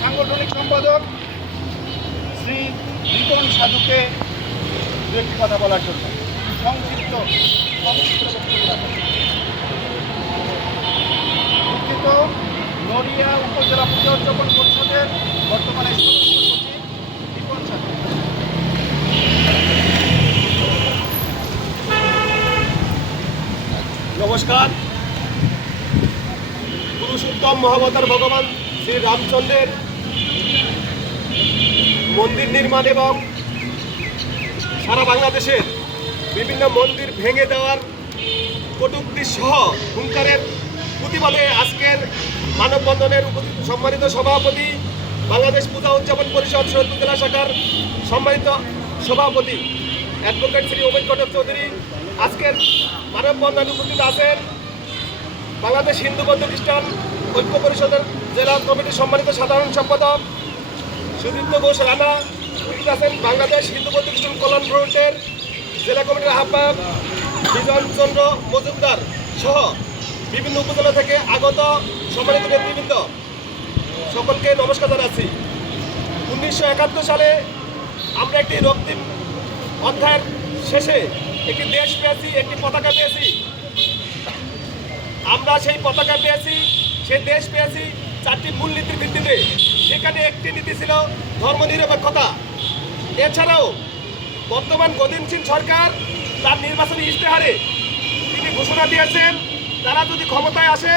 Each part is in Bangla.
সাংগঠনিক সম্পাদক শ্রী রিপন সাধুকে দু একটি কথা বলার জন্য সংক্ষিপ্ত দুঃখিত নড়িয়া উপজেলা পূজা উদযাপন পরিষদের বর্তমানে সদস্য সচিব রিপন সাধু। নমস্কার। পুরুষোত্তম মহাবতার ভগবান শ্রী রামচন্দ্রের মন্দির নির্মাণ এবং সারা বাংলাদেশের বিভিন্ন মন্দির ভেঙে দেওয়ার কটূক্তি সহ হুঙ্কারের প্রতিবাদে আজকের মানববন্ধনের সম্মানিত সভাপতি, বাংলাদেশ পূজা উদযাপন পরিষদ শরীয়তপুর জেলা শাখার সম্মানিত সভাপতি অ্যাডভোকেট শ্রী অমিত ঘটক চৌধুরী, আজকের মানববন্ধনে উপস্থিত আছেন বাংলাদেশ হিন্দু বৌদ্ধ খ্রিস্টান ঐক্য পরিষদের জেলা কমিটির সম্মানিত সাধারণ সম্পাদক সুদীপ্ত ঘোষ রানা, উপস্থিত আছেন বাংলাদেশ হিন্দু বৌদ্ধ খ্রিস্টান কল্যাণ ফ্রন্টের জেলা কমিটির আহ্বায়ক বিজন চন্দ্র মজুমদার সহ বিভিন্ন উপজেলা থেকে আগত সম্মানিত নেতৃবৃন্দ, সকলকে নমস্কার জানাচ্ছি। 1971 সালে আমরা একটি রক্তিম অধ্যায়ের শেষে একটি দেশ পেয়েছি, একটি পতাকা পেয়েছি। আমরা সেই পতাকা পেয়েছি, সেই দেশ পেয়েছি 4টি মূলনীতির ভিত্তিতে। সেখানে একটি নীতি ছিল ধর্মনিরপেক্ষতা। এছাড়াও বর্তমান গদিনসিং সরকার তার নির্বাচনী ইশতেহারে তিনি ঘোষণা দিয়েছেন, তারা যদি ক্ষমতায় আসে,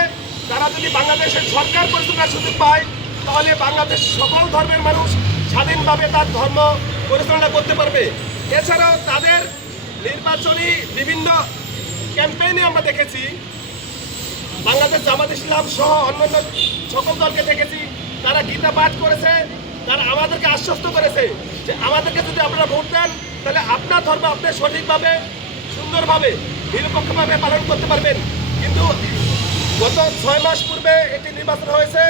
তারা যদি বাংলাদেশের সরকার পরিচালনার সুযোগ পায়, তাহলে বাংলাদেশ সকল ধর্মের মানুষ স্বাধীনভাবে তার ধর্ম পরিচালনা করতে পারবে। এছাড়াও তাদের নির্বাচনী বিভিন্ন ক্যাম্পেইনে আমরা দেখেছি, বাংলাদেশ জামাত ইসলাম সহ অন্যান্য সকল দলকে দেখেছি, তারা গীতা পাঠ করেছে, তারা আমাদেরকে আশ্বস্ত করেছে যে আমাদেরকে যদি আপনারা ভোট দেন, তাহলে আপনার ধর্ম আপনি সঠিকভাবে, সুন্দরভাবে, নিরপেক্ষভাবে পালন করতে পারবেন। কিন্তু গত 6 মাস পূর্বে একটি নির্বাচন হয়েছে,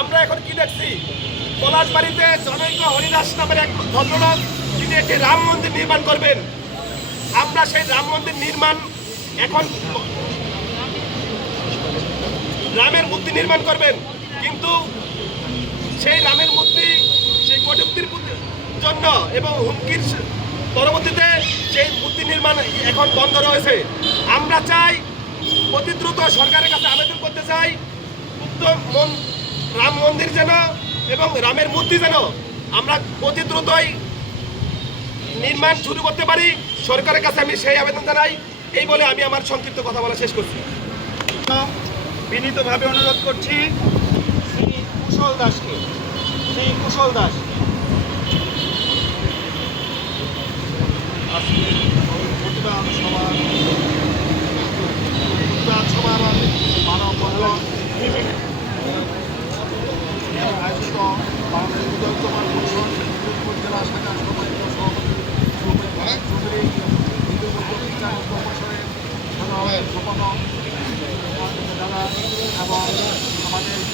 আমরা এখন কি দেখছি, পলাশবাড়িতে জনৈক হরিদাস নামের এক ভদ্রলোক তিনি একটি রাম মন্দির নির্মাণ করবেন। আমরা সেই রাম মন্দির নির্মাণ এখন রামের মূর্তি নির্মাণ করবেন, কিন্তু সেই রামের মূর্তি সেই কটূক্তির জন্য এবং হুমকির পরবর্তীতে সেই মূর্তি নির্মাণ এখন বন্ধ রয়েছে। আমরা চাই অতি দ্রুত সরকারের কাছে আবেদন করতে চাই, উক্ত রাম মন্দির যেন এবং রামের মূর্তি যেন আমরা অতি দ্রুতই নির্মাণ শুরু করতে পারি। সরকারের কাছে আমি সেই আবেদন জানাই। এই বলে আমি আমার সংক্ষিপ্ত কথা বলা শেষ করছি। বিনীতভাবে অনুরোধ করছি শ্রী কুশল দাসকে, শ্রী কুশল দাস। আজকে প্রতিবাদ সভার মানববন্ধন আয়োজিত বাংলাদেশ উদযাপন পরিষদ জেলা শাখার সম্মানিত সভাপতি চৌধুরী, হিন্দু বৌদ্ধ খ্রিস্টান ঐক্য পরিষদের সাধারণ সম্পাদক দাদা এবং আমাদের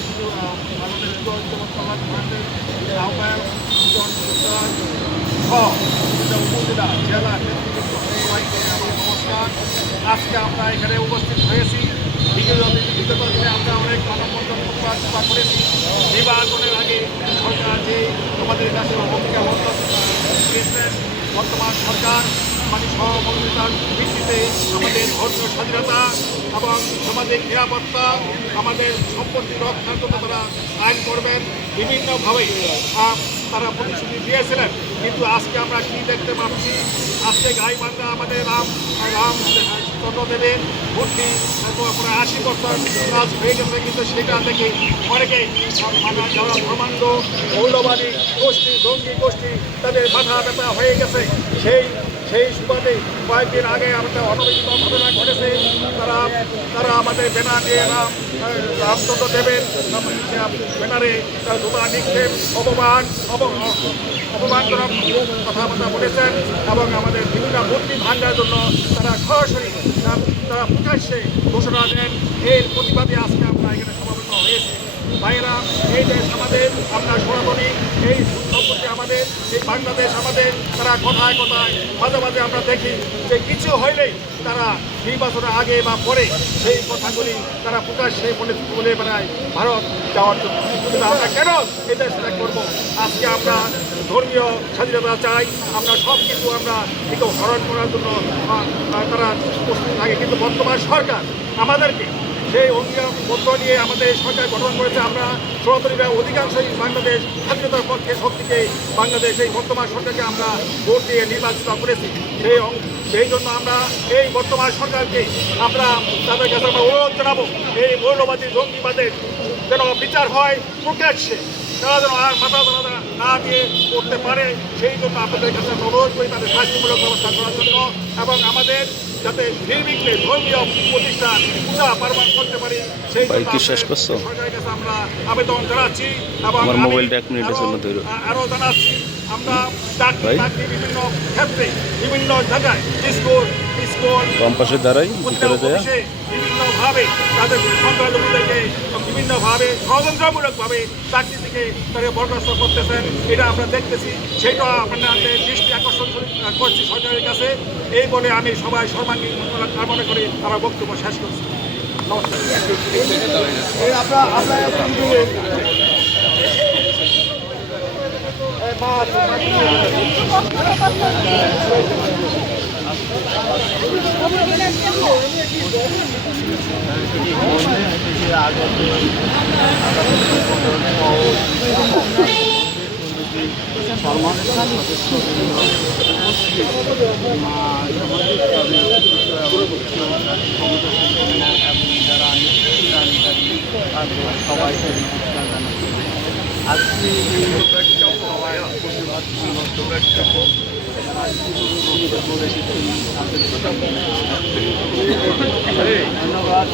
বাংলাদেশ উদযাপন কল্যাণ ফ্রন্টের আহ্বায়ক উপজেলা জেলা নেতৃবৃন্দ, সবাইকে আমার নমস্কার। আজকে আমরা এখানে উপস্থিত হয়েছি। বিগত দিনে আমরা অনেক মানববন্ধন প্রতিবাদ করেছি। নির্বাচনের আগে সরকার যে আমাদের কাছে ভূমিকা দিয়েছেন, বর্তমান সরকার সহমর্মিতার ভিত্তিতে আমাদের ধর্মীয় স্বাধীনতা এবং সামাজিক নিরাপত্তা, আমাদের সম্পত্তি রক্ষার জন্য তারা আইন করবেন, বিভিন্নভাবে তারা প্রতিশ্রুতি দিয়েছিলেন। কিন্তু আজকে আমরা কি দেখতে পাচ্ছি, আজকে গাইবান্ধা আমাদের রামচন্দ্রদেবের মূর্তি প্রায় 80% কাজ হয়ে গেছে, কিন্তু সেটা থেকে অনেকেই যারা ধর্মান্ধ মৌলবাদী গোষ্ঠী, জঙ্গি গোষ্ঠী, তাদের মাথা ব্যথা হয়ে গেছে। সেই সুবাদে কয়েকদিন আগে আমাদের অনবীত ঘটনা ঘটেছে। তারা আমাদের ব্যানার দিয়ে রামচন্দ্র দেবের ব্যানারে জুতা নিক্ষেপ, অপমানজনক কথাবার্তা বলেছেন এবং আমাদের বিভিন্ন মূর্তি ভাঙার জন্য তারা সরাসরি তারা প্রকাশ্যে ঘোষণা দেন। এর প্রতিবাদে আজকে আমরা এখানে সমাবেত হয়েছি। ভাইয়েরা, এই দেশ আমাদের, আমরা সনাতনী, এই সম্পত্তি আমাদের এই বাংলাদেশ আমাদের তারা কথায় কথায় মাঝে মাঝে আমরা দেখি যে কিছু হইলেই তারা নির্বাচনের আগে বা পরে সেই কথাগুলি তারা প্রকাশ্যে বলে বেড়ায় ভারত যাওয়ার জন্য। কিন্তু আমরা কেন এটা সেটা করবো? আজকে আমরা ধর্মীয় স্বাধীনতা চাই, আমরা সব কিছু আমরা একটু হরণ করার জন্য তারা প্রস্তুত থাকে। কিন্তু বর্তমান সরকার আমাদেরকে সেই অঙ্গীকারপত্র নিয়ে আমাদের সরকার গঠন করেছে। আমরা সনাতনীরা অধিকাংশই বাংলাদেশ স্বাধীনতার পক্ষে শক্তিকে বাংলাদেশ এই বর্তমান সরকারকে আমরা ভোট দিয়ে নির্বাচিত করেছি। সেই জন্য আমরা এই বর্তমান সরকারকে আমরা তাদের কাছে আমরা অনুরোধ জানাবো, এই মৌলবাদী জঙ্গিবাদের যেন বিচার হয় প্রকাশ্যে, তারা যেন আর মাথা ধরা না দিয়ে করতে পারে। সেই জন্য আপনাদের কাছে অনুরোধ করি তাদের শাস্তিমূলক ব্যবস্থা করার জন্য, এবং আমাদের যাতে নির্বিঘ্নে ধর্মীয় প্রতিষ্ঠান পূজা পার্বণ করতে পারি সেই সরকারের কাছে আমরা আবেদন জানাচ্ছি। এবং আরও জানাচ্ছি, আমরা চাকরি বিভিন্ন ক্ষেত্রে বিভিন্ন জায়গায় স্কুল বিভিন্নভাবে তাদের সংখ্যালঘুদেরকে বিভিন্নভাবে ষড়যন্ত্রমূলকভাবে চাকরি থেকে তাকে বরখাস্ত করতেছেন, এটা আমরা দেখতেছি। সেটা আপনাদের দৃষ্টি আকর্ষণ করছি সরকারের কাছে। এই বলে আমি সবাই সর্বাঙ্গীন কামনা করে আমার বক্তব্য শেষ করছি। সবাইকে আজকে ধন্যবাদ।